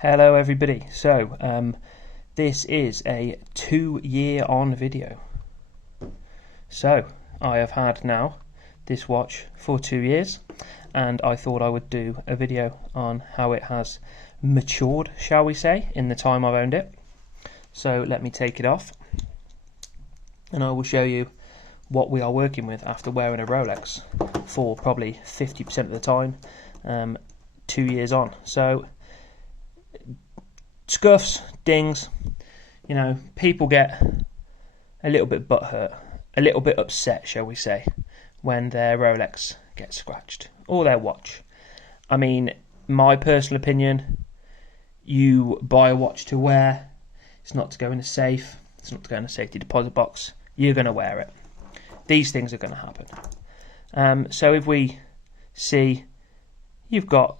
Hello everybody, so this is a 2-year on video. So I have had now this watch for 2 years and I thought I would do a video on how it has matured, shall we say, in the time I've owned it. So let me take it off and I will show you what we are working with after wearing a Rolex for probably 50% of the time 2 years on. So scuffs, dings, people get a little bit butthurt, a little bit upset, shall we say, when their Rolex gets scratched or their watch. I mean, my personal opinion, you buy a watch to wear. It's not to go in a safe. It's not to go in a safety deposit box. You're going to wear it. These things are going to happen. So if we see you've got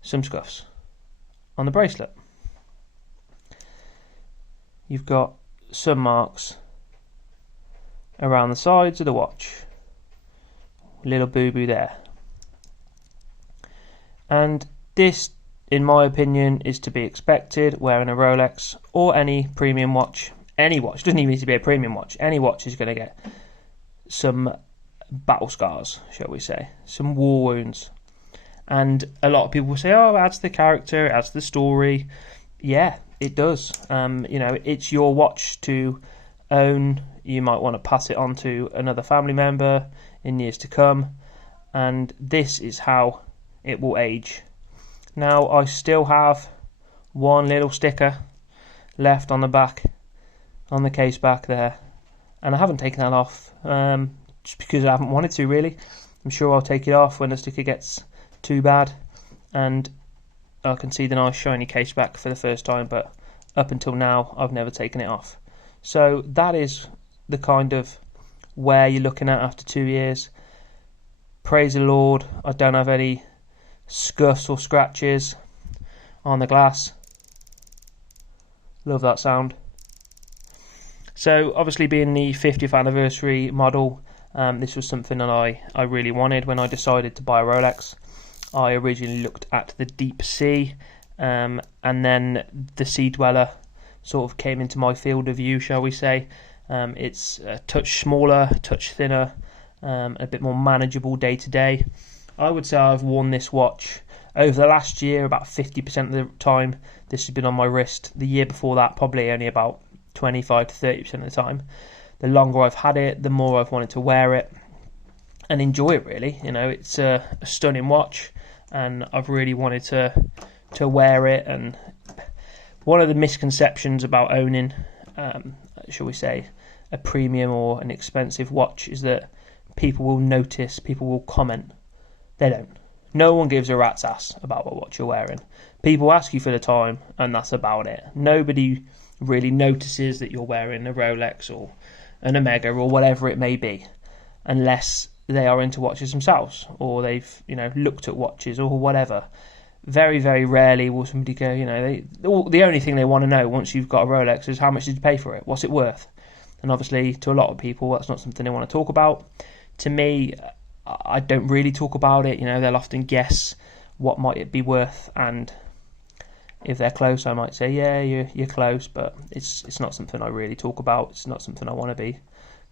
some scuffs on the bracelet, you've got some marks around the sides of the watch, little boo-boo there, and this, in my opinion, is to be expected wearing a Rolex or any premium watch. Any watch, doesn't even need to be a premium watch, any watch is going to get some battle scars, shall we say, some war wounds. And a lot of people will say, oh, it adds the character, it adds the story. Yeah, it does. It's your watch to own. You might want to pass it on to another family member in years to come, and this is how it will age. Now, I still have one little sticker left on the back, on the case back there, and I haven't taken that off just because I haven't wanted to, really. I'm sure I'll take it off when the sticker gets too bad, and I can see the nice shiny case back for the first time, but up until now I've never taken it off. So that is the kind of wear you're looking at after 2 years. Praise the Lord, I don't have any scuffs or scratches on the glass. Love that sound. So obviously, being the 50th anniversary model, this was something that I really wanted when I decided to buy a Rolex. I originally looked at the Deep Sea, and then the Sea Dweller sort of came into my field of view, shall we say. It's a touch smaller, a touch thinner, a bit more manageable day to day. I would say I've worn this watch over the last year about 50% of the time. This has been on my wrist. The year before that, probably only about 25 to 30% of the time. The longer I've had it, the more I've wanted to wear it and enjoy it, really. It's a stunning watch, and I've really wanted to wear it. And one of the misconceptions about owning, shall we say, a premium or an expensive watch is that people will notice, people will comment. They don't. No one gives a rat's ass about what watch you're wearing. People ask you for the time, and that's about it. Nobody really notices that you're wearing a Rolex or an Omega or whatever it may be, unless they are into watches themselves, or they've looked at watches or whatever. Very, very rarely will somebody go, the only thing they want to know once you've got a Rolex is how much did you pay for it, what's it worth? And obviously to a lot of people that's not something they want to talk about. To me, I don't really talk about it. They'll often guess what might it be worth, and if they're close I might say, yeah, you're close, but it's not something I really talk about. It's not something I want to be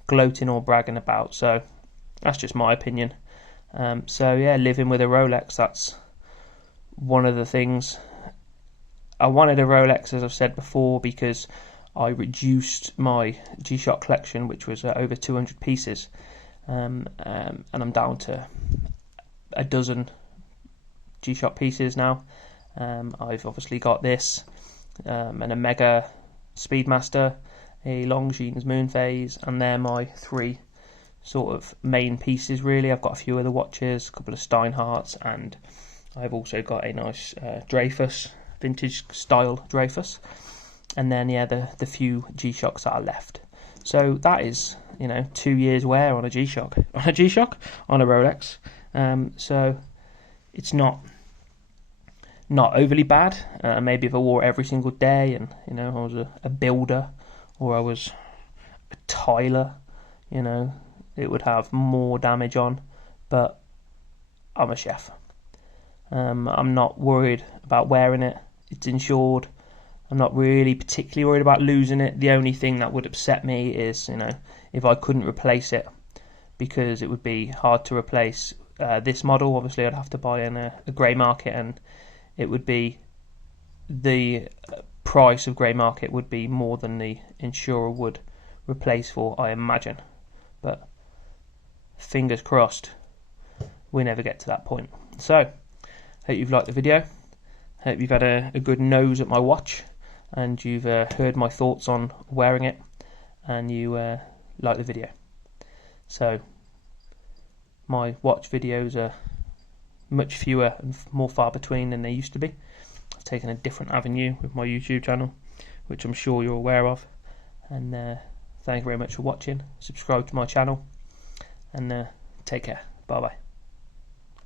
gloating or bragging about. So that's just my opinion. Living with a Rolex, that's one of the things. I wanted a Rolex, as I've said before, because I reduced my G-Shock collection, which was over 200 pieces, and I'm down to a dozen G-Shock pieces now. I've obviously got this, an Omega Speedmaster, a Longines Moonphase, and they're my three sort of main pieces, really. I've got a few other watches, a couple of Steinhardts, and I've also got a nice Dreyfus, vintage style Dreyfus, and then the few G-Shocks that are left. So that is 2 years wear on a G-Shock, on a Rolex. So it's not overly bad. Maybe if I wore it every single day and I was a builder or I was a tiler, it would have more damage on, but I'm a chef. I'm not worried about wearing it. it's insured. I'm not really particularly worried about losing it. The only thing that would upset me is, if I couldn't replace it, because it would be hard to replace this model. Obviously, I'd have to buy in a grey market, and it would be the price of grey market would be more than the insurer would replace for, I imagine. But fingers crossed, we never get to that point. So, hope you've liked the video. Hope you've had a good nose at my watch, and you've heard my thoughts on wearing it, and you like the video. So, my watch videos are much fewer and more far between than they used to be. I've taken a different avenue with my YouTube channel, which I'm sure you're aware of. And thank you very much for watching. Subscribe to my channel, and take care. Bye bye.